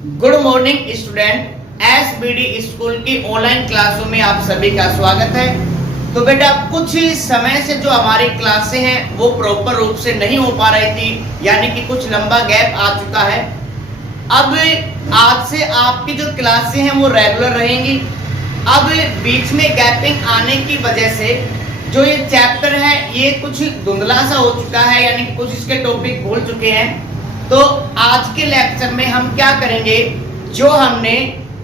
Good morning student. SBD school की online क्लासों में आप सभी का स्वागत है। तो बेटा कुछ समय से जो हमारी क्लासें हैं वो प्रॉपर रूप से नहीं हो पा रही थी, यानी कि कुछ लंबा गैप आ चुका है। अब आज से आपकी जो क्लासें हैं वो रेगुलर रहेंगी। अब बीच में गैपिंग आने की वजह से जो ये चैप्टर है ये कुछ धुंधला सा हो चुका है, यानी कि कुछ इसके टॉपिक भूल चुके हैं। तो आज के लेक्चर में हम क्या करेंगे, जो हमने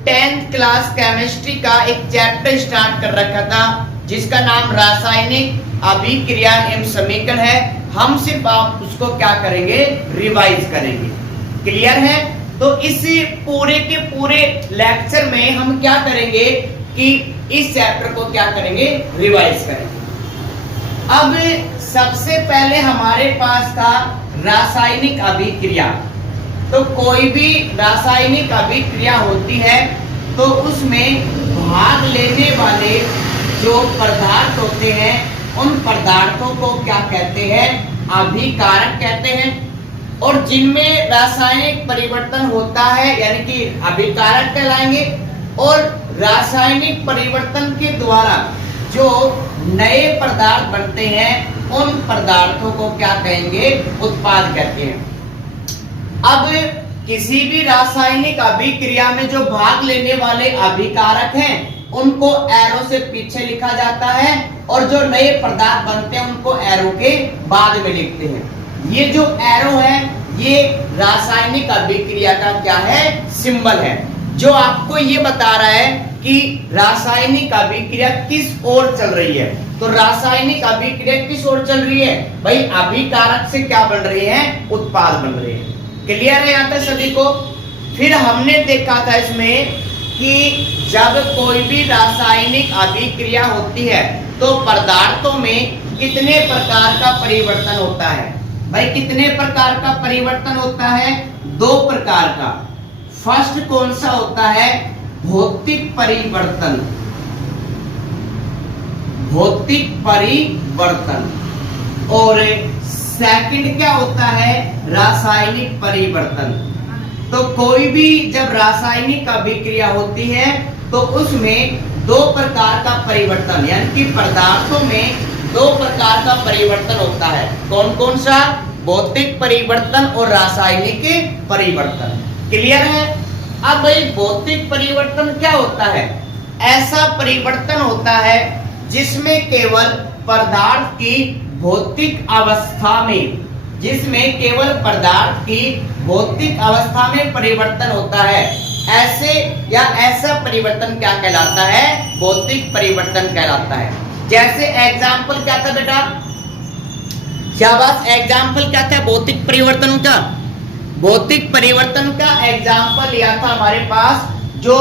10th क्लास केमिस्ट्री का एक चैप्टर स्टार्ट कर रखा था जिसका नाम रासायनिक अभिक्रिया एवं समीकरण है, हम सिर्फ आप उसको क्या करेंगे, रिवाइज करेंगे। क्लियर है? तो इस पूरे के पूरे लेक्चर में हम क्या करेंगे कि इस चैप्टर को क्या करेंगे, रिवाइज करेंगे। अब सबसे पहले हमारे पास था रासायनिक अभिक्रिया। तो कोई भी रासायनिक अभिक्रिया होती है तो उसमें भाग लेने वाले जो पदार्थ होते हैं उन पदार्थों को क्या कहते हैं, अभिकारक कहते हैं। और जिनमें रासायनिक परिवर्तन होता है यानी कि अभिकारक कहलाएंगे। और रासायनिक परिवर्तन के द्वारा जो नए पदार्थ बनते हैं उन पदार्थों को क्या कहेंगे, उत्पाद कहते हैं। अब किसी भी रासायनिक अभिक्रिया में जो भाग लेने वाले अभिकारक हैं उनको एरो से पीछे लिखा जाता है और जो नए पदार्थ बनते हैं उनको एरो के बाद में लिखते हैं। ये जो एरो है ये रासायनिक अभिक्रिया का क्या है, सिंबल है, जो आपको ये बता रहा है कि रासायनिक अभिक्रिया किस ओर चल रही है। तो रासायनिक अभिक्रिया किस ओर चल रही है भाई, अभिकारक से क्या बन रहे हैं, उत्पाद बन रहे हैं। क्लियर है यहाँ तक सभी को? फिर हमने देखा था इसमें कि जब कोई भी रासायनिक अभिक्रिया होती है तो पदार्थों में कितने प्रकार का परिवर्तन होता है भाई, कितने प्रकार का परिवर्तन होता है, 2 प्रकार का। फर्स्ट कौन सा होता है, भौतिक परिवर्तन, भौतिक परिवर्तन। और सेकंड क्या होता है, रासायनिक परिवर्तन। तो कोई भी जब रासायनिक अभिक्रिया होती है तो उसमें 2 प्रकार का परिवर्तन, यानी कि पदार्थों में 2 प्रकार का परिवर्तन होता है। कौन कौन सा, भौतिक परिवर्तन और रासायनिक परिवर्तन। क्लियर है? अब भाई भौतिक परिवर्तन क्या होता है, ऐसा परिवर्तन होता है जिसमें केवल पदार्थ की भौतिक अवस्था में, जिसमें केवल पदार्थ की भौतिक अवस्था में परिवर्तन होता है, ऐसे या ऐसा परिवर्तन क्या कहलाता है, भौतिक परिवर्तन कहलाता है। जैसे एग्जाम्पल क्या था बेटा, शाबाश, एग्जाम्पल क्या था भौतिक परिवर्तन का? भौतिक परिवर्तन का एग्जाम्पल लिया था हमारे पास जो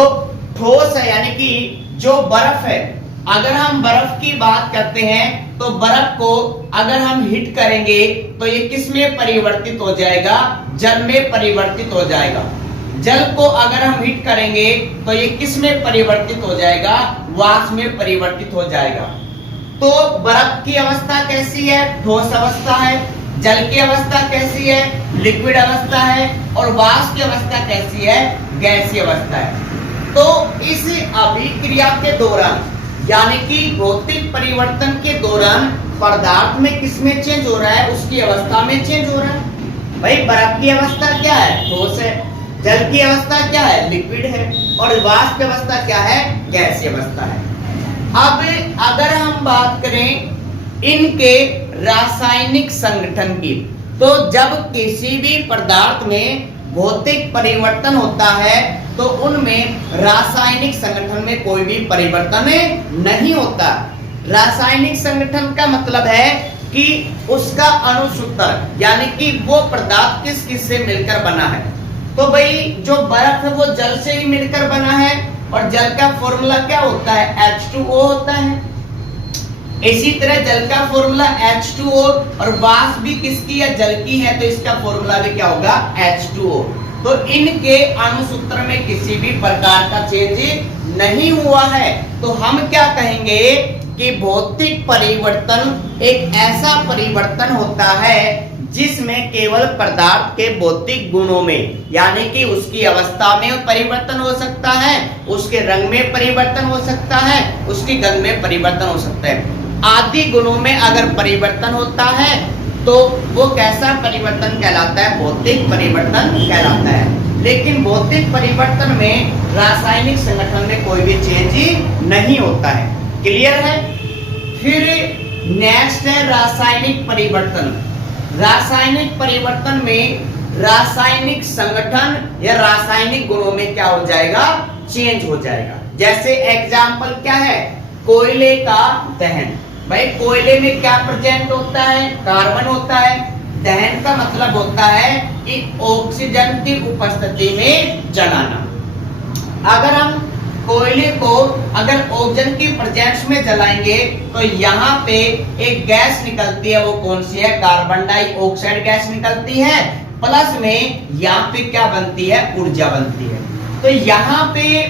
ठोस है, यानी कि जो बर्फ है। अगर हम बर्फ की बात करते हैं तो बर्फ को अगर हम हीट करेंगे तो ये किस में परिवर्तित हो जाएगा, जल में परिवर्तित हो जाएगा। जल को अगर हम हीट करेंगे तो ये किस में परिवर्तित हो जाएगा, वाष्प में परिवर्तित हो जाएगा। तो बर्फ की अवस्था कैसी है, ठोस अवस्था है। जल की अवस्था कैसी है, लिक्विड अवस्था है। और वाष्प की अवस्था कैसी है, गैसीय अवस्था है। तो इस अभिक्रिया के दौरान, यानी कि भौतिक परिवर्तन के दौरान पदार्थ में किसमें चेंज हो रहा है, उसकी अवस्था में चेंज हो रहा है। भाई बर्फ की अवस्था क्या है, ठोस है। जल की अवस्था क्या है, लिक्विड है। और वाष्प की अवस्था क्या है, गैसीय अवस्था है। अब अगर हम बात करें इनके रासायनिक संगठन की, तो जब किसी भी पदार्थ में भौतिक परिवर्तन होता है तो उनमें रासायनिक संगठन में कोई भी परिवर्तन नहीं होता। रासायनिक संगठन का मतलब है कि उसका अणुसूत्र, यानी कि वो पदार्थ किस किस से मिलकर बना है। तो भाई जो बर्फ है वो जल से ही मिलकर बना है और जल का फॉर्मूला क्या होता है, H2O होता है। इसी तरह जल का फॉर्मूला H2O और वाष्प भी किसकी है, जल की है, तो इसका फॉर्मूला भी क्या होगा, H2O। तो इनके अणुसूत्र में किसी भी प्रकार का चेंज नहीं हुआ है। तो हम क्या कहेंगे कि भौतिक परिवर्तन एक ऐसा परिवर्तन होता है जिसमें केवल पदार्थ के भौतिक गुणों में यानी कि उसकी अवस्था में परिवर्तन हो सकता है, उसके रंग में परिवर्तन हो सकता है, उसकी गंध में परिवर्तन हो सकता है आदि गुणों में अगर परिवर्तन होता है तो वो कैसा परिवर्तन कहलाता है? भौतिक परिवर्तन कहलाता है। लेकिन भौतिक परिवर्तन में रासायनिक संगठन में कोई भी चेंज नहीं होता है। क्लियर है? फिर नेक्स्ट है रासायनिक परिवर्तन। रासायनिक परिवर्तन में रासायनिक संगठन या रासायनिक गुणों में क्या हो जाएगा? चेंज हो जाएगा। जैसे एग्जाम्पल क्या है? कोयले का दहन। भाई कोयले में क्या प्रेजेंट होता है? कार्बन होता है। दहन का मतलब होता है कि ऑक्सीजन की उपस्थिति में जलाना। अगर हम कोयले को अगर ऑक्सीजन की प्रेजेंस में जलाएंगे तो यहाँ पे एक गैस निकलती है, वो कौन सी है? कार्बन डाइऑक्साइड गैस निकलती है। प्लस में यहाँ पे क्या बनती है? ऊर्जा बनती है। तो यहाँ पे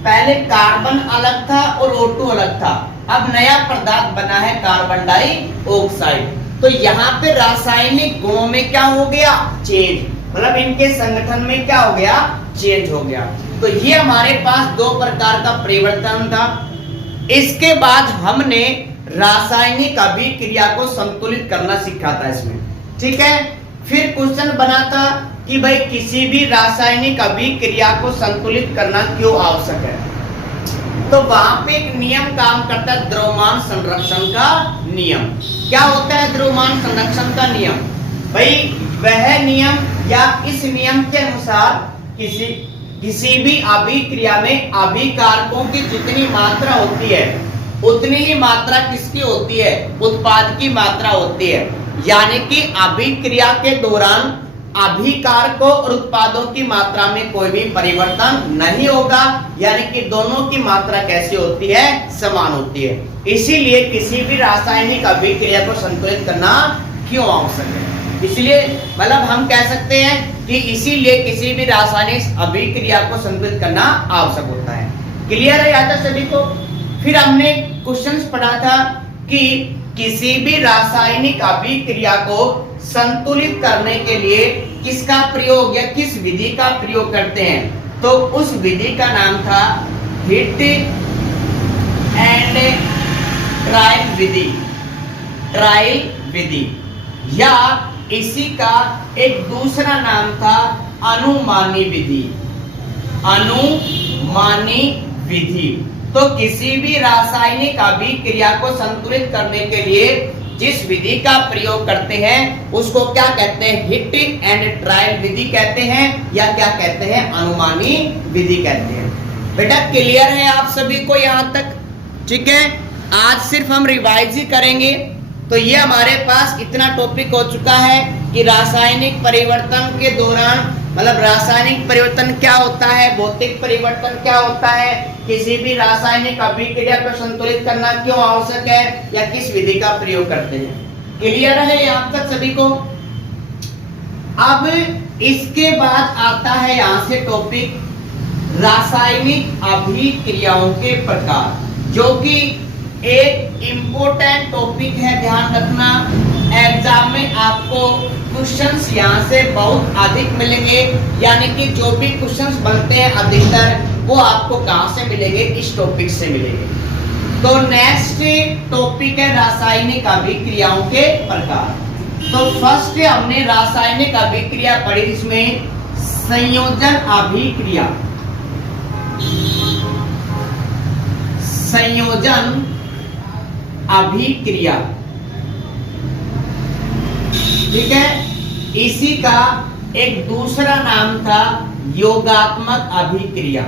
पहले कार्बन अलग था और O2 अलग था, अब नया पदार्थ बना है कार्बन डाइऑक्साइड। तो यहाँ पे रासायनिक गुणों में क्या हो गया? चेंज, मतलब इनके संगठन में क्या हो गया? चेंज हो गया। तो ये हमारे पास दो प्रकार का परिवर्तन था। इसके बाद हमने रासायनिक अभिक्रिया को संतुलित करना सीखा था इसमें, ठीक है। फिर क्वेश्चन बना था कि भाई किसी भी रासायनिक अभिक्रिया को संतुलित करना क्यों आवश्यक है? तो वहां पे एक नियम काम करता है, द्रव्यमान संरक्षण का नियम। क्या होता है द्रव्यमान संरक्षण का नियम? भाई वह नियम या इस नियम के अनुसार किसी भी अभिक्रिया में अभिकारकों की जितनी मात्रा होती है उतनी ही मात्रा किसकी होती है? उत्पाद की मात्रा होती है। यानी कि अभिक्रिया के दौरान अभिकारकों और उत्पादों की मात्रा में कोई भी परिवर्तन नहीं होगा, यानी कि दोनों की मात्रा कैसी होती है? समान होती है। इसीलिए किसी भी रासायनिक अभिक्रिया को संतुलित करना क्यों आवश्यक है? इसलिए मतलब हम कह सकते हैं कि इसीलिए किसी भी रासायनिक अभिक्रिया को संतुलित करना आवश्यक होता है। क्लियर है यहाँ तक सभी को? फिर हमने क्वेश्चंस पढ़ा था कि किसी भी रासायनिक अभिक्रिया को संतुलित करने के लिए किसका प्रयोग या किस विधि का प्रयोग करते हैं? तो उस विधि का नाम था हिट एंड ट्रायल विधि। ट्रायल विधि या इसी का एक दूसरा नाम था अनुमानी विधि। अनुमानी विधि। तो किसी भी रासायनिक अभिक्रिया को संतुलित करने के लिए जिस विधि का प्रयोग करते हैं उसको क्या कहते हैं? हिट एंड ट्रायल विधि कहते हैं या क्या कहते हैं? अनुमानी विधि कहते हैं। बेटा क्लियर है आप सभी को यहाँ तक? ठीक है, आज सिर्फ हम रिवाइज ही करेंगे। तो ये हमारे पास इतना टॉपिक हो चुका है कि रासायनिक परिवर्तन के दौरान मतलब रासायनिक परिवर्तन क्या होता है, भौतिक परिवर्तन क्या होता है, किसी भी रासायनिक अभिक्रिया को संतुलित करना क्यों आवश्यक है या किस विधि का प्रयोग करते हैं। क्लियर है यहाँ तक सभी को? अब इसके बाद आता है यहाँ से टॉपिक रासायनिक अभिक्रियाओं के प्रकार, जो कि एक इम्पोर्टेंट टॉपिक है। ध्यान रखना, एग्जाम में आपको क्वेश्चंस यहाँ से बहुत अधिक मिलेंगे, यानी कि जो भी क्वेश्चंस बनते हैं अधिकतर वो आपको कहाँ से मिलेंगे? इस टॉपिक से मिलेंगे। तो नेक्स्ट टॉपिक है रासायनिक अभिक्रियाओं के प्रकार। तो फर्स्ट हमने रासायनिक अभिक्रिया पढ़ी, जिसमें संयोजन अभिक्रिया। संयोजन अभिक्रिया, ठीक है। इसी का एक दूसरा नाम था योगात्मक अभिक्रिया।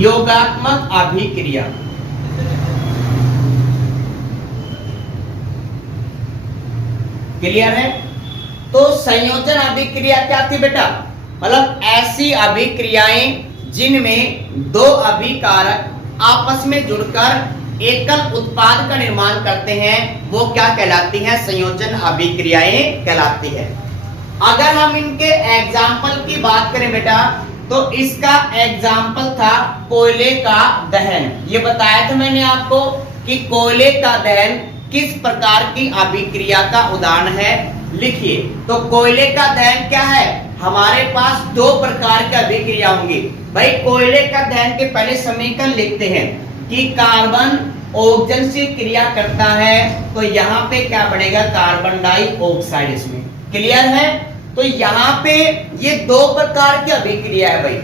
योगात्मक अभिक्रिया। क्लियर है? तो संयोजन अभिक्रिया क्या थी बेटा? मतलब ऐसी अभिक्रियाएं जिनमें दो अभिकारक आपस में जुड़कर एकल उत्पाद का निर्माण करते हैं, वो क्या कहलाती हैं? संयोजन अभिक्रियाएं कहलाती है। अगर हम इनके एग्जाम्पल की बात करें बेटा, तो इसका एग्जाम्पल था कोयले का दहन। ये बताया था मैंने आपको कि कोयले का दहन किस प्रकार की अभिक्रिया का उदाहरण है, लिखिए। तो कोयले का दहन क्या है, हमारे पास दो प्रकार की अभिक्रिया होंगी। भाई कोयले का दहन के पहले समीकरण लिखते हैं कि कार्बन ऑक्सीजन से क्रिया करता है, तो यहाँ पे क्या बनेगा, कार्बन डाइऑक्साइड। इसमें क्लियर है। तो यहाँ पे ये दो प्रकार की अभिक्रिया है भाई।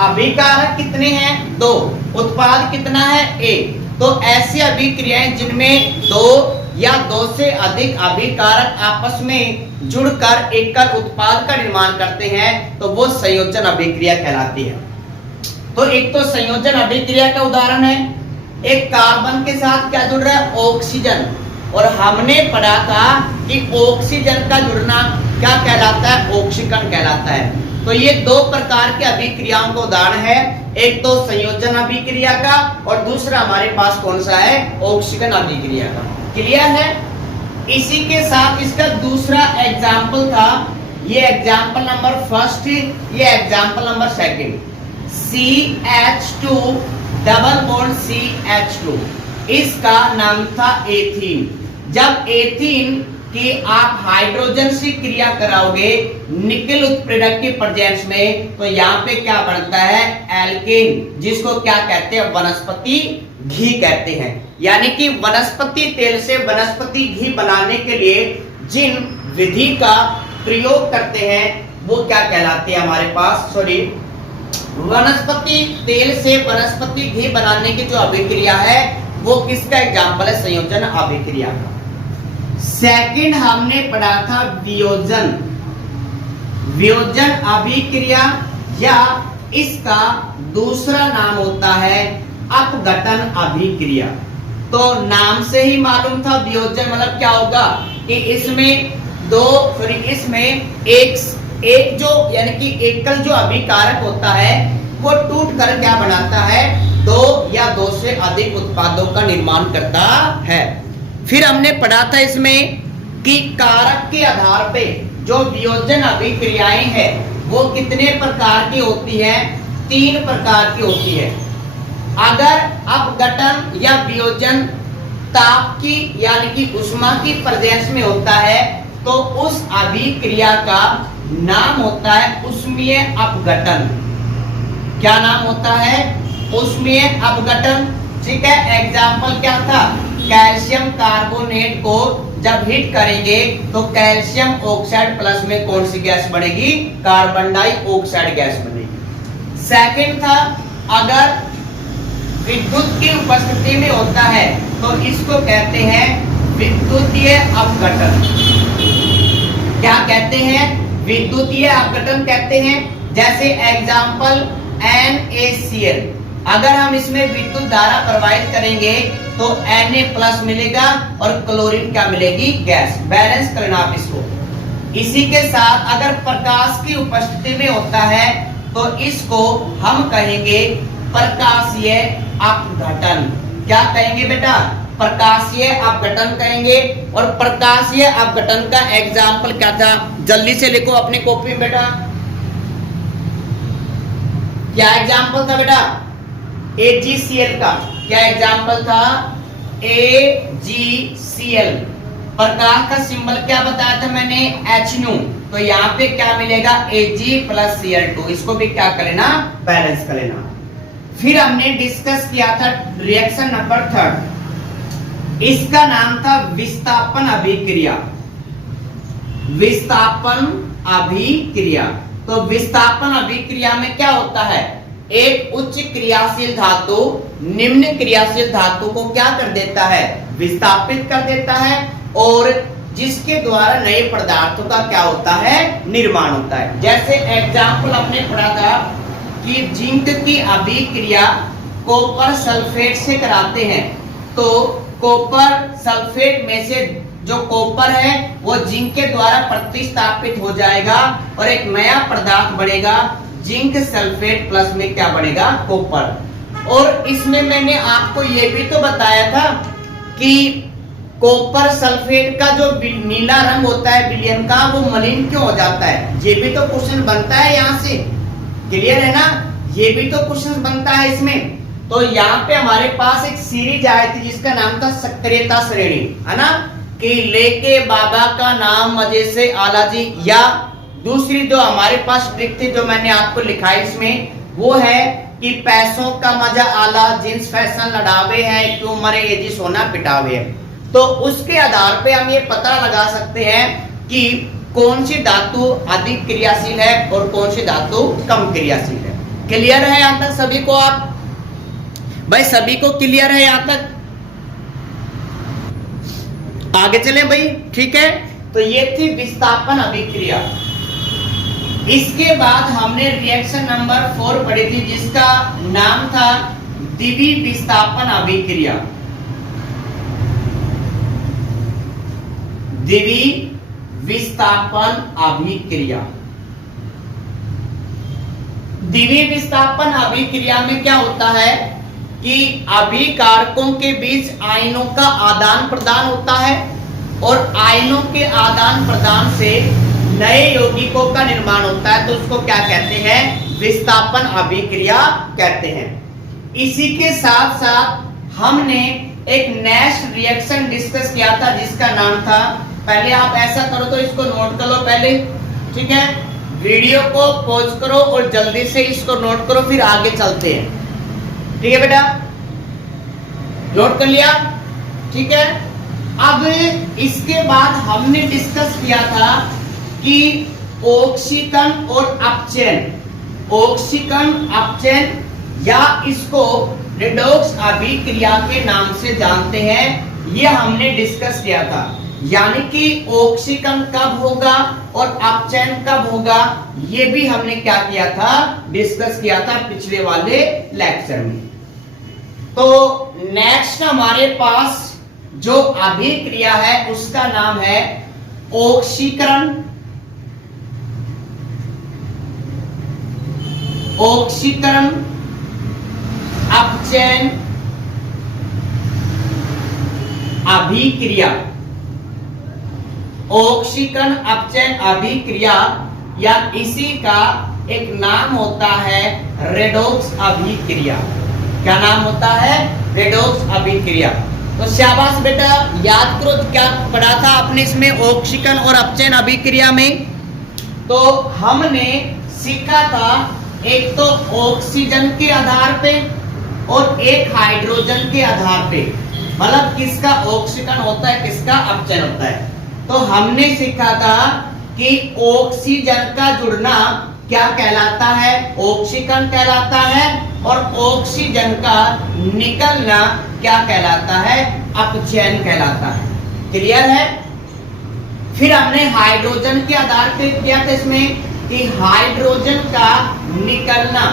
अभिकारक कितने हैं, दो। उत्पाद कितना है, एक। तो ऐसी अभिक्रियाएं जिनमें दो या दो से अधिक अभिकारक आपस में जुड़कर एकल उत्पाद का निर्माण करते हैं, तो वो संयोजन अभिक्रिया कहलाती है। तो एक तो संयोजन अभिक्रिया का उदाहरण है, एक कार्बन के साथ क्या जुड़ रहा है, ऑक्सीजन। और हमने पढ़ा था कि ऑक्सीजन का जुड़ना क्या कहलाता है, ऑक्सीकरण कहलाता है। तो ये दो प्रकार के अभिक्रियाओं का उदाहरण है, एक तो संयोजन अभिक्रिया का और दूसरा हमारे पास कौन सा है, ऑक्सीकरण अभिक्रिया का। क्लियर है। इसी के साथ इसका दूसरा एग्जाम्पल था, ये एग्जाम्पल नंबर फर्स्ट, ये example number second. CH2 double bond CH2, इसका नाम था एथीन। जब एथीन कि आप हाइड्रोजन से क्रिया कराओगे निकेल उत्प्रेरक के प्रेजेंस में, तो यहाँ पे क्या बनता है, एल्केन, जिसको क्या कहते हैं, वनस्पति घी कहते हैं। यानी कि वनस्पति तेल से वनस्पति घी बनाने के लिए जिन विधि का प्रयोग करते हैं वो क्या कहलाते हैं, हमारे पास वनस्पति तेल से वनस्पति घी बनाने की जो अभिक्रिया है वो किसका एग्जाम्पल है, संयोजन अभिक्रिया का। सेकंड हमने पढ़ा था वियोजन। वियोजन अभिक्रिया या इसका दूसरा नाम होता है अपघटन अभिक्रिया। तो नाम से ही मालूम था वियोजन मतलब क्या होगा कि इसमें एक जो यानी कि एकल जो अभिकारक होता है वो टूट कर क्या बनाता है, दो या दो से अधिक उत्पादों का निर्माण करता है। फिर हमने पढ़ा था इसमें कि कारक के आधार पे जो वियोजन अभिक्रियाएं हैं वो कितने प्रकार की होती है, 3 प्रकार की होती है। अगर अपघटन या वियोजन ताप की यानी कि ऊष्मा की प्रेजेंस में होता है तो उस अभिक्रिया का नाम होता है ऊष्मीय अपघटन। क्या नाम होता है, ऊष्मीय अपघटन। ठीक है। एग्जाम्पल क्या था, कैल्शियम कार्बोनेट को जब हीट करेंगे तो कैल्शियम ऑक्साइड प्लस में कौन सी गैस बनेगी, कार्बन डाइऑक्साइड गैस बनेगी। सेकंड था, अगर विद्युत की उपस्थिति में होता है तो इसको कहते हैं विद्युतीय अपघटन। क्या कहते हैं, विद्युतीय अपघटन कहते हैं। जैसे एग्जाम्पल NaCl, अगर हम इसमें विद्युत धारा प्रवाहित करेंगे तो Na+ मिलेगा और क्लोरीन क्या मिलेगी, गैस। बैलेंस करना आप इसको। इसी के साथ अगर प्रकाश की उपस्थिति में होता है तो इसको हम कहेंगे प्रकाशीय अपघटन। क्या कहेंगे बेटा, प्रकाशीय अपघटन कहेंगे। और प्रकाशीय अपघटन का एग्जाम्पल क्या था, जल्दी से लिखो अपनी कॉपी में बेटा। क्या एग्जाम्पल था बेटा, AgCl का क्या एग्जाम्पल था, AgCl। प्रकाश का सिंबल क्या बताया था मैंने, H। तो यहाँ पे क्या मिलेगा, Ag+Cl2। इसको भी क्या कर लेना, बैलेंस कर लेना। फिर हमने डिस्कस किया था रिएक्शन नंबर 3, इसका नाम था विस्थापन अभिक्रिया। विस्थापन अभिक्रिया। तो विस्थापन अभिक्रिया में क्या होता है, एक उच्च क्रियाशील धातु निम्न क्रियाशील धातु को क्या कर देता है, विस्थापित कर देता है, और जिसके द्वारा नए पदार्थों का क्या होता है, निर्माण होता है। जैसे एग्जाम्पल हमने पढ़ा था कि जिंक की अभिक्रिया कॉपर सल्फेट से कराते हैं, तो कॉपर सल्फेट में से जो कॉपर है वो जिंक के द्वारा प्रतिस्थापित हो जाएगा और एक नया पदार्थ बनेगा, जिंक सल्फेट प्लस में क्या बनेगा, कॉपर। और इसमें मैंने आपको ये भी तो बताया था कि कॉपर सल्फेट का जो नीला रंग होता है विलयन का, वो मलिन क्यों हो जाता है, ये भी तो क्वेश्चन बनता है यहाँ से। क्लियर है ना, ये भी तो क्वेश्चन बनता है इसमें। तो यहाँ पे हमारे पास एक सीरीज आई थी जिसका नाम था सक्रियता श्रेणी, है ना, कि लेके बाबा का नाम मजे से आला जी। या दूसरी जो हमारे पास ट्रिक थी जो मैंने आपको लिखा इसमें, वो है कि पैसों का मजा आला, जींस फैशन लड़ावे है, क्यों मरे ये जी सोना पिटावे है। तो उसके आधार पे हम ये पता लगा सकते हैं कि कौन सी धातु अधिक क्रियाशील है और कौन सी धातु कम क्रियाशील है। क्लियर है यहां तक सभी को? आप भाई सभी को क्लियर है यहां तक? आगे चलें भाई, ठीक है। तो ये थी विस्थापन अभिक्रिया। इसके बाद हमने रिएक्शन नंबर 4 पढ़ी थी जिसका नाम था द्विवीय विस्थापन अभिक्रिया। द्विवीय विस्थापन अभिक्रिया। द्विवीय विस्थापन अभिक्रिया में क्या होता है कि अभिकारकों के बीच आयनों का आदान प्रदान होता है और आयनों के आदान प्रदान से नए यौगिकों का निर्माण होता है। तो उसको क्या कहते हैं? विस्थापन अभिक्रिया कहते हैं। इसी के साथ साथ हमने एक नेक्स्ट रिएक्शन डिस्कस किया था जिसका नाम था, पहले आप ऐसा करो तो इसको नोट कर लो पहले, ठीक है, वीडियो को पॉज करो और जल्दी से इसको नोट करो, फिर आगे चलते हैं। ठीक है बेटा, नोट कर लिया? ठीक है। अब इसके बाद हमने डिस्कस किया था कि ऑक्सीकरण और अपचयन, ऑक्सीकरण अपचयन या इसको रेडॉक्स अभिक्रिया के नाम से जानते हैं, ये हमने डिस्कस किया था। यानी कि ऑक्सीकरण कब होगा और अपचयन कब होगा, ये भी हमने क्या किया था? डिस्कस किया था पिछले वाले लेक्चर में। तो नेक्स्ट हमारे पास जो अभिक्रिया है उसका नाम है ऑक्सीकरण, ऑक्सीकरण अपचयन अभिक्रिया। ऑक्सीकरण अपचयन अभिक्रिया या इसी का एक नाम होता है रेडॉक्स अभिक्रिया। क्या नाम होता है? रेडॉक्स अभिक्रिया। तो शाबाश बेटा, याद करो क्या पढ़ा था आपने इसमें ऑक्सीकरण और अपचयन अभिक्रिया में। तो हमने सीखा था एक तो ऑक्सीजन के आधार पे और एक हाइड्रोजन के आधार पे, मतलब किसका ऑक्सीकरण होता है किसका अपचयन होता है। तो हमने सीखा था कि ऑक्सीजन का जुड़ना क्या कहलाता है? ऑक्सीकरण कहलाता है, और ऑक्सीजन का निकलना क्या कहलाता है? अपचयन कहलाता है। क्लियर है? फिर हमने हाइड्रोजन के आधार पे किया था इसमें कि हाइड्रोजन का निकलना,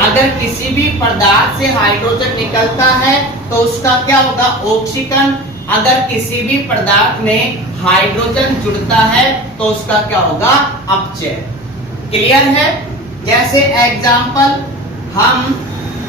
अगर किसी भी पदार्थ से हाइड्रोजन निकलता है तो उसका क्या होगा? ऑक्सीकरण। अगर किसी भी पदार्थ में हाइड्रोजन जुड़ता है तो उसका क्या होगा? अपचयन। क्लियर है? जैसे एग्जाम्पल, हम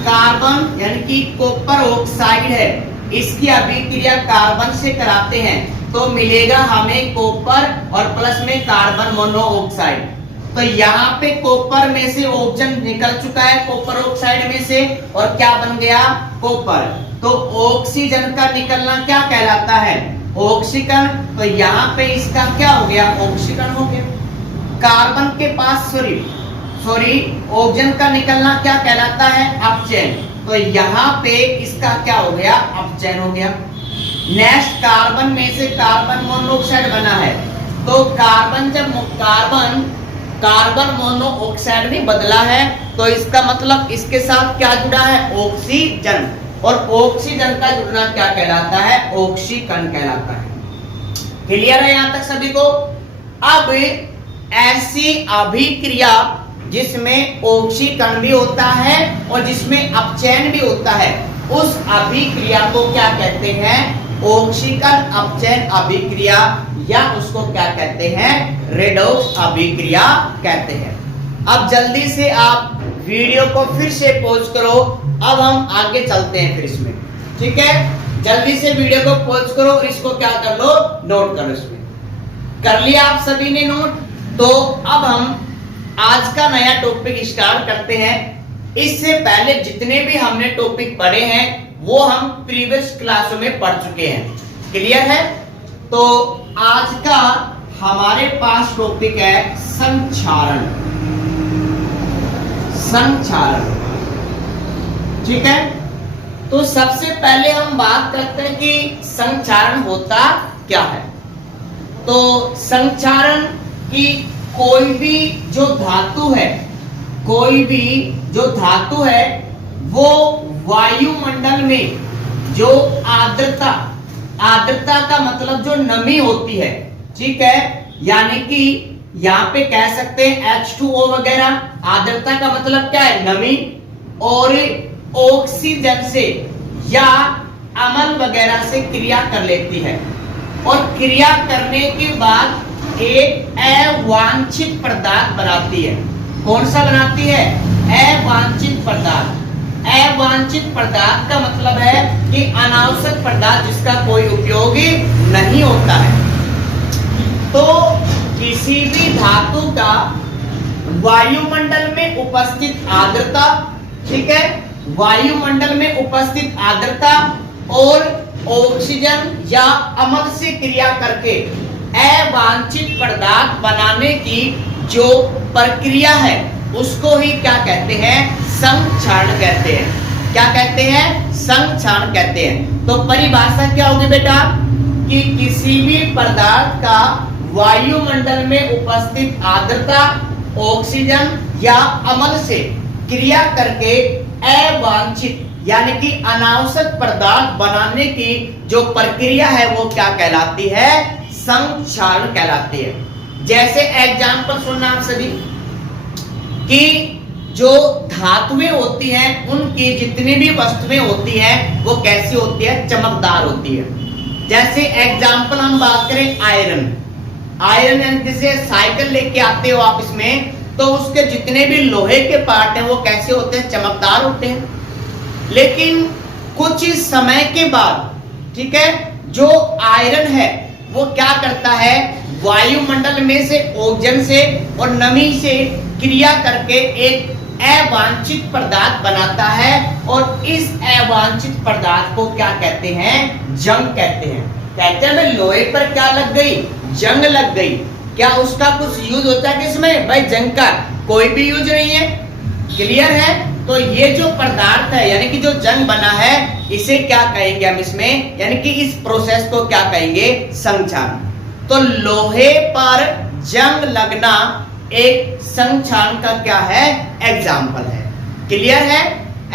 कार्बन यानी कि कॉपर ऑक्साइड है, इसकी अभिक्रिया कार्बन से कराते हैं तो मिलेगा हमें कॉपर और प्लस में कार्बन मोनोऑक्साइड। तो यहाँ पे कॉपर में से ऑक्सीजन निकल चुका है कॉपर ऑक्साइड में से, और क्या बन गया? कॉपर। तो ऑक्सीजन का निकलना क्या कहलाता है? ऑक्सीकरण। तो यहाँ पे इसका क्या हो गया? ऑक्सीकरण हो गया। कार्बन के पास सॉरी ऑक्सीजन का निकलना क्या कहलाता है? अपचयन। तो यहाँ पे इसका क्या हो गया? अपचयन हो गया। नेक्स्ट, कार्बन में से कार्बन मोनोऑक्साइड बना है, तो कार्बन जब कार्बन मोनोऑक्साइड में बदला है तो इसका मतलब इसके साथ क्या जुड़ा है? ऑक्सीजन। और ऑक्सीजन का जुड़ना क्या कहलाता है? ऑक्सीकरण कहलाता है। क्लियर है यहां तक सभी को? अब ऐसी अभिक्रिया जिसमें ऑक्सीकरण भी होता है और जिसमें अपचयन भी होता है, उस अभिक्रिया को क्या कहते हैं? ऑक्सीकरण अपचयन अभिक्रिया, या उसको क्या कहते हैं? रेडॉक्स अभिक्रिया कहते हैं। अब जल्दी से आप वीडियो को फिर से पॉज करो, अब हम आगे चलते हैं फिर इसमें। ठीक है, जल्दी से वीडियो को पॉज करो और इसको क्या कर लो? नोट करो। इसमें कर लिया आप सभी ने नोट? तो अब हम आज का नया टॉपिक स्टार्ट करते हैं। इससे पहले जितने भी हमने टॉपिक पढ़े हैं वो हम प्रीवियस क्लासों में पढ़ चुके हैं। क्लियर है? तो आज का हमारे पास टॉपिक है संक्षारण। संक्षारण, ठीक है। तो सबसे पहले हम बात करते हैं कि संक्षारण होता क्या है। तो संक्षारण की कोई भी जो धातु है, कोई भी जो धातु है वो वायुमंडल में जो आर्द्रता, आर्द्रता का मतलब जो नमी होती है, ठीक है, यानी कि यहां पे कह सकते हैं H2O वगैरह, आर्द्रता का मतलब क्या है? नमी, और ऑक्सीजन से या अम्ल वगैरह से क्रिया कर लेती है, और क्रिया करने के बाद एक अवांछित पदार्थ बनाती है। कौन सा बनाती है? अवांछित पदार्थ। अवांछित पदार्थ का मतलब है कि अनावश्यक पदार्थ जिसका कोई उपयोग नहीं होता है। तो किसी भी धातु का वायुमंडल में उपस्थित आर्द्रता, ठीक है, वायुमंडल में उपस्थित आर्द्रता और ऑक्सीजन या अम्ल से क्रिया करके अवांछित पदार्थ बनाने की जो प्रक्रिया है उसको ही क्या कहते हैं? संक्षारण कहते हैं। क्या कहते हैं? संक्षारण कहते हैं। तो परिभाषा क्या होगी बेटा? कि किसी भी पदार्थ का वायुमंडल में उपस्थित आर्द्रता, ऑक्सीजन या अम्ल से क्रिया करके अवांछित यानी कि अनावश्यक पदार्थ बनाने की जो प्रक्रिया है वो क्या कहलाती है? संक्षारण कहलाती है। जैसे एग्जाम्पल सुनना आप सभी कि जो धातुएं होती हैं उनकी जितनी भी वस्तुएं होती हैं वो कैसी होती है? चमकदार होती है। जैसे एग्जाम्पल हम बात करें आयरन, आयरन जैसे साइकिल लेके आते हो आप इसमें, तो उसके जितने भी लोहे के पार्ट हैं वो कैसे होते हैं? चमकदार होते हैं। लेकिन कुछ समय के बाद, ठीक है, जो आयरन है वो क्या करता है? वायुमंडल में से ऑक्सीजन से और नमी से क्रिया करके एक अवांछित पदार्थ बनाता है, और इस अवांछित पदार्थ को क्या कहते हैं? जंग कहते हैं। कहते हैं भाई लोहे पर क्या लग गई? जंग लग गई। क्या उसका कुछ यूज होता है किसमें? भाई जंग का कोई भी यूज नहीं है। क्लियर है? तो ये जो पदार्थ है यानी कि जो जंग बना है इसे क्या कहेंगे हम इसमें? यानी कि इस प्रोसेस को क्या कहेंगे? संक्षारण। तो लोहे पर जंग लगना एक संक्षारण का क्या है? एग्जाम्पल है। क्लियर है?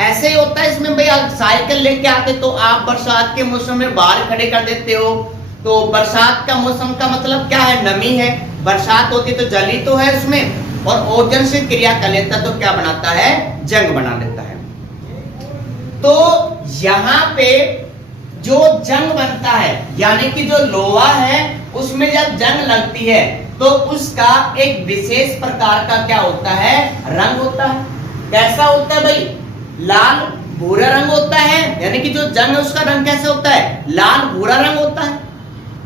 ऐसे ही होता है इसमें भाई, साइकिल लेके आते तो आप बरसात के मौसम में बाहर खड़े कर देते हो, तो बरसात का मौसम का मतलब क्या है? नमी है। बरसात होती तो जल ही तो है उसमें, और ऑक्सीजन से क्रिया कर लेता तो क्या बनाता है? जंग बना देता है। तो यहाँ पे जो जंग बनता है यानी कि जो लोहा है उसमें जब जंग लगती है तो उसका एक विशेष प्रकार का क्या होता है? रंग होता है। कैसा होता है भाई? लाल भूरा रंग होता है। यानी कि जो जंग है उसका रंग कैसा होता है? लाल भूरा रंग होता है।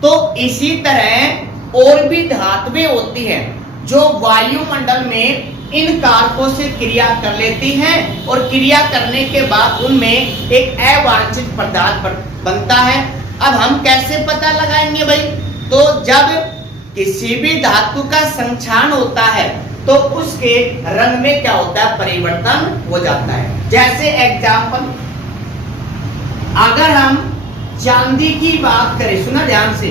तो इसी तरह और भी धातुएं होती हैं जो वायुमंडल में इन कारकों से क्रिया कर लेती हैं, और क्रिया करने के बाद उनमें एक अवांछित पदार्थ बनता है। अब हम कैसे पता लगाएंगे भाई? तो जब किसी भी धातु का संक्षारण होता है तो उसके रंग में क्या होता है? परिवर्तन हो जाता है। जैसे एग्जाम्पल, अगर हम चांदी की बात करें, सुना ध्यान से,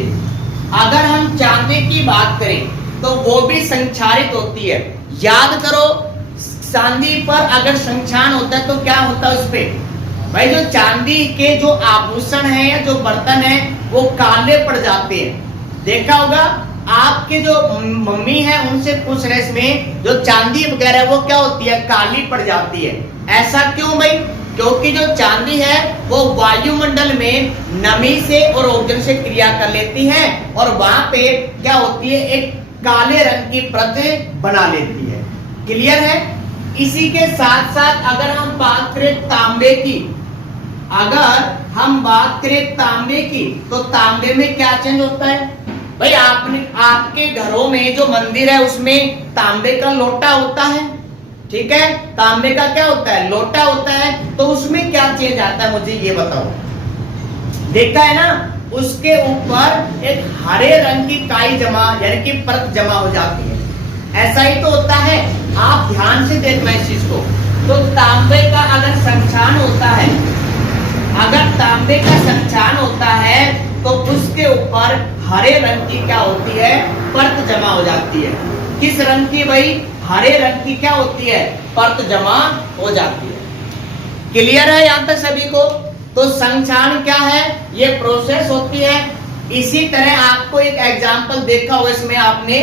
अगर हम चांदी की बात करें तो वो भी संक्षारित होती है। याद करो, चांदी पर अगर संक्षारण होता है तो क्या होता है उस पे? भाई जो चांदी के जो आभूषण है या जो बर्तन है वो काले पड़ जाते हैं। देखा होगा आपके जो मम्मी है उनसे पूछ रहे, इसमें जो चांदी वगैरह वो क्या होती है? काली पड़ जाती है। ऐसा क्यों भाई? क्योंकि जो चांदी है वो वायुमंडल में नमी से और ऑक्सीजन से क्रिया कर लेती है, और वहां पे क्या होती है? एक काले रंग की परत बना लेती है। क्लियर है? इसी के साथ साथ अगर हम बात करें तांबे की, अगर हम बात करें तांबे की, तो तांबे में क्या चेंज होता है भाई? आपके घरों में जो मंदिर है उसमें तांबे का लोटा होता है, ठीक है, तांबे का क्या होता है, लोटा होता है, तो उसमें क्या चेंज आता है मुझे ये बताओ। देखा है ना, उसके ऊपर एक हरे रंग की काई जमा यानी कि परत जमा हो जाती है, ऐसा ही तो होता है। आप ध्यान से देखना इस चीज को। तो तांबे का अगर संक्षारण होता है, अगर तांबे का संक्षारण होता है तो उसके ऊपर हरे रंग की क्या होती है, परत जमा हो जाती है। किस रंग की भाई, हरे रंग की क्या होती है, परत जमा हो जाती है। क्लियर है यहां तक सभी को। तो संक्षारण क्या है, ये प्रोसेस होती है। इसी तरह आपको एक एग्जांपल देखा होगा इसमें आपने,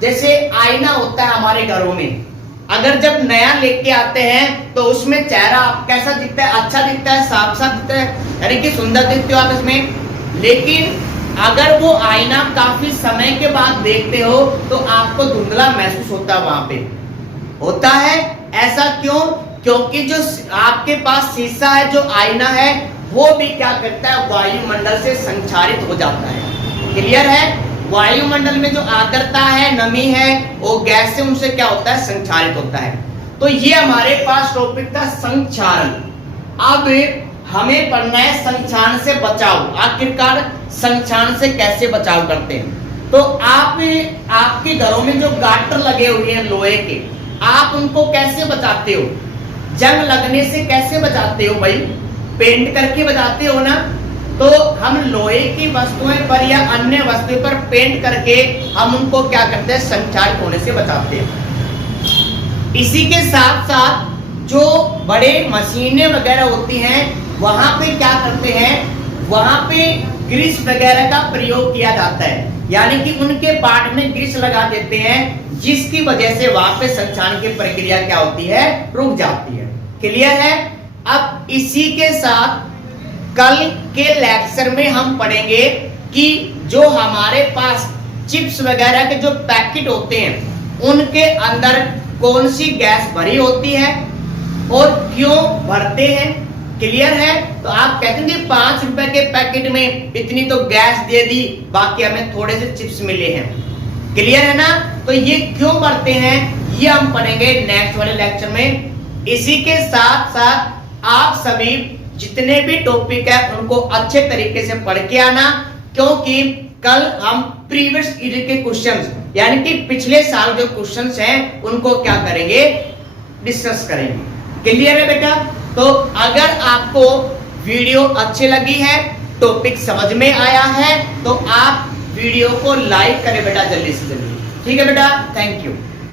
जैसे आईना होता है हमारे घरों में, अगर जब नया लेके आते हैं तो उसमें चेहरा कैसा दिखता है, अच्छा दिखता है, साफ साफ दिखता है, यानी कि सुंदर दिखते हो आप इसमें। लेकिन अगर वो आईना काफी समय के बाद देखते हो तो आपको धुंधला महसूस होता है, वहां पे होता है। ऐसा क्यों, क्योंकि जो आपके पास शीशा है, जो आईना है, वो भी क्या करता है, वायुमंडल से संचारित हो जाता है। क्लियर है, वायुमंडल में जो आर्द्रता है, नमी है, वो गैस से उनसे क्या होता है, संचारित होता है। तो ये हमारे पास टॉपिक था संक्षारण। अब हमें पढ़ना है संक्षारण से बचाव। आखिरकार संक्षारण से कैसे बचाव करते हैं। तो आप आपके घरों में जो गाटर लगे हुए हैं लोहे के, आप उनको कैसे बचाते हो, जंग लगने से कैसे बचाते हो भाई, पेंट करके बचाते हो ना। तो हम लोहे की वस्तुएं पर या अन्य वस्तुओं पर पेंट करके हम उनको क्या करते हैं, संचारित होने से बचाते हैं। इसी के साथ साथ जो बड़े मशीनें वगैरह होती हैं, वहां पे क्या करते हैं, वहां पे ग्रीस वगैरह का प्रयोग किया जाता है, यानी कि उनके पार्ट में ग्रीस लगा देते हैं, जिसकी वजह से वहां पे संक्षारण की प्रक्रिया क्या होती है, रुक जाती है। क्लियर है। अब इसी के साथ कल के लेक्चर में हम पढ़ेंगे कि जो हमारे पास चिप्स वगैरह के जो पैकेट होते हैं, उनके अंदर कौन सी गैस भरी होती है और क्यों भरते हैं। क्लियर है। तो आप कहते हैं 5 रुपए के पैकेट में इतनी तो गैस दे दी, बाकी हमें थोड़े से चिप्स मिले हैं। क्लियर है ना। तो ये क्यों भरते हैं, ये हम पढ़ेंगे नेक्स्ट वाले लेक्चर में। इसी के साथ साथ आप सभी जितने भी टॉपिक है उनको अच्छे तरीके से पढ़ के आना, क्योंकि कल हम प्रीवियस ईयर के क्वेश्चंस यानी कि पिछले साल जो क्वेश्चंस हैं उनको क्या करेंगे, डिस्कस करेंगे। क्लियर है बेटा। तो अगर आपको वीडियो अच्छी लगी है, टॉपिक समझ में आया है, तो आप वीडियो को लाइक करें बेटा जल्दी से जल्दी। ठीक है बेटा, थैंक यू।